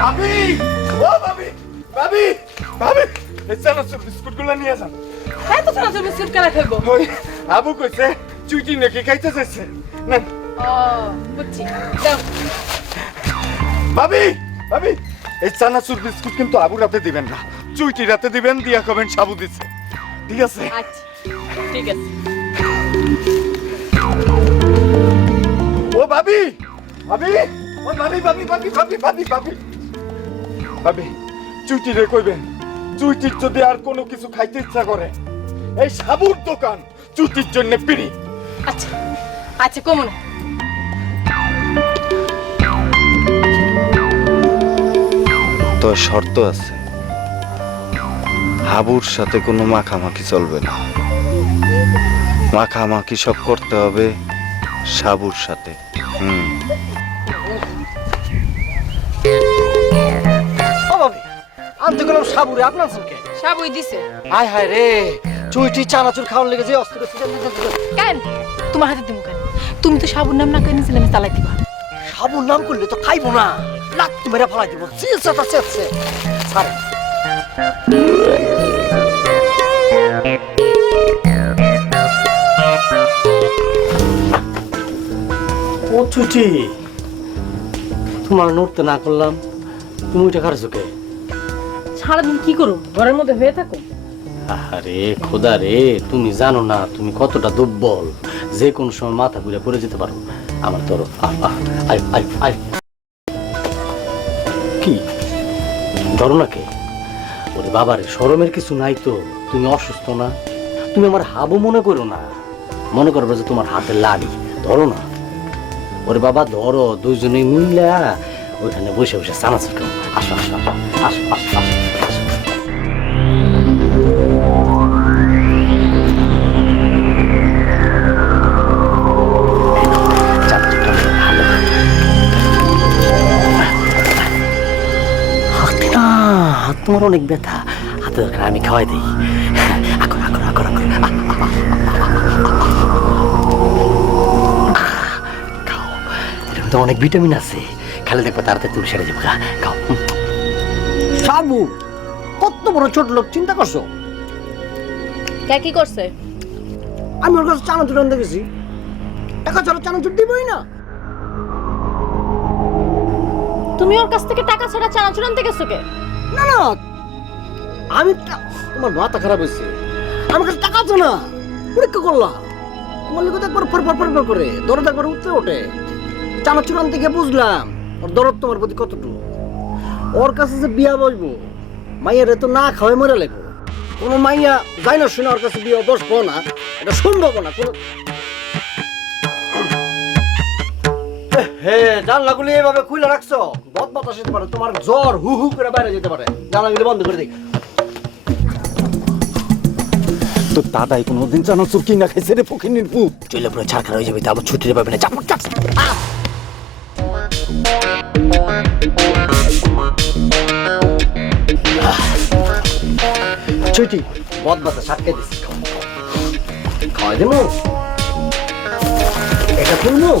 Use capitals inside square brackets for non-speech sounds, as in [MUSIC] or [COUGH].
ভাবি ও ভাবি ভাবি ভাবি চানাচুর বিস্কুটগুলো নিয়ে যান। হ্যাঁ তো চানাচুর বিস্কুট কেনা খাইবো ওই আবু কইছে চুইটি নাকি খাইতে চাইছে। না ও বুঝছি। দাও। ভাবি ভাবি এই চানাচুর বিস্কুট কিন্তু আবু রাতে দিবেন না। চুইটি রাতে দিবেন দিয়া কবেন সাবু দিছে। ঠিক আছে? আচ্ছা ঠিক আছে। ও ভাবি ভাবি ভাবি ভাবি ভাবি ভাবি ভাবি ভাবি। ভাবি চুইটি রে কইবেন চুইটির যদি আর কোনো কিছু খাইতে ইচ্ছা করে এই সাবুর দোকান চুইটির জন্য পিড়ি আচ্ছা আচ্ছা কমন। তো শর্ত আছে। হাবুর সাথে কোনো মাখামাখি চলবে না। মাখামাখি সব করতে হবে সাবুর সাথে। হুম। আমি তো গেলাম সাবুরে আপনার সাবুই দিছে। হায় হায় রে চুইটি চানাচুর খাওয়ার লেগে যে অস্ত্র কেন? তোমার হাতে দিমু কেন? তুমি তো সাবুর নাম না করে নিছিলে আমি চালাই দিবা। সাবুর নাম করলে তো খাইবো না। লাত্তি মেরে ফেলাই দিব। ও ছুটি তোমার নড়তে না করলাম। তুমি ওইটা খারছো কে? সারাদিন কি করো ঘরের মধ্যে হয়ে থাকো। আরে খোদা রে, তুমি জানো না তুমি কতটা দুর্বল। যে কোন সময় মাথা ঘুরে পড়ে যেতে পারো। আমার তোর। কি? ধরো না কে? ওরে বাবারে, সরমের কিছু নাই তো। তুমি অসুস্থ না? তুমি আমার হাবু মনে করো না। মনে করবে যে তোমার হাতে লাড়ি। ধরো না। ওরে বাবা, ধরো দুইজনে মিলা ওইখানে বসে বসে চানাচুর আসো আসো আসো আসো আসো। তোমার অনেক ব্যথা। হাতে দরকার আমি খাওয়াই দিই। [LAUGHS] আকর আকর আকর আকর। আহ, আহ, আহ, খাও মধ্যে অনেক ভিটামিন আছে। খেলে দেখবে তাড়াতাড়ি তুমি সেরে যাবে। খাও। সাবু কত বড় ছোট লোক চিন্তা করছ? কে কি করছে? আমি ওর কাছে চানাচুর আনতে গেছি। টাকা ছাড়া চানাচুর দিবই না। তুমি ওর কাছ থেকে টাকা ছাড়া চানাচুর আনতে গেছো কে? না না আমি তোমার মাথা খারাপ হয়েছে। আমার কাছে টাকা আছে না। পরীক্ষা করলাম। তোমার একবার ফর ফর ফর করে। দরদ একবার উঠতে ওঠে। চানাচুর আনতে গিয়ে বুঝলাম, ওর দরদ তোমার প্রতি কতটুকু। ওর কাছে যে বিয়া বসবো, মাইয়ারে তো না খাওয়াই মরে লাগবো। কোনো মাইয়া যাই না শুনে ওর কাছে বিয়ে বসবো না। এটা সম্ভব না। কোনো হে জানলাগুলি এভাবে খুলে রাখছো? বদ বাতাস যেতে পারে তোমার জ্বর হু হু করে বাইরে যেতে পারে। জানলাগুলি বন্ধ করে দিই। তো দাদাই কোনোদিন চানাচুর কিনা খাইছে রে ফকিনির পুত। চলে পুরো ছাড়খার হয়ে যাবে তো আবার ছুটিতে পাবে না। চাপড় চাপ ছুটি। বদ বাতাস আটকে দিছি খাওয়াই দেবো? এটা খুলবো